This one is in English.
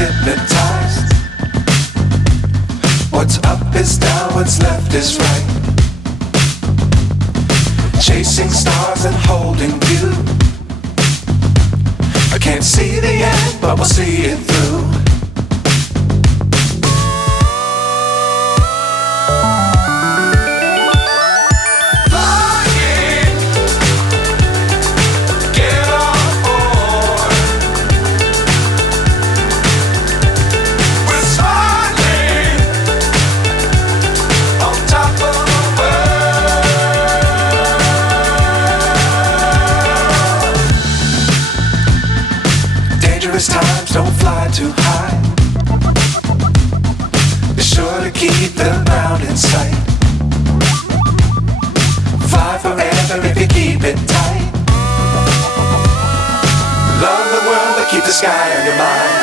hypnotized. What's up is down, what's left is right. Chasing stars and holding you. I can't see the end, but we'll see it through. Times don't fly too high. Be sure to keep the ground in sight. Fly forever if you keep it tight. Love the world but keep the sky on your mind.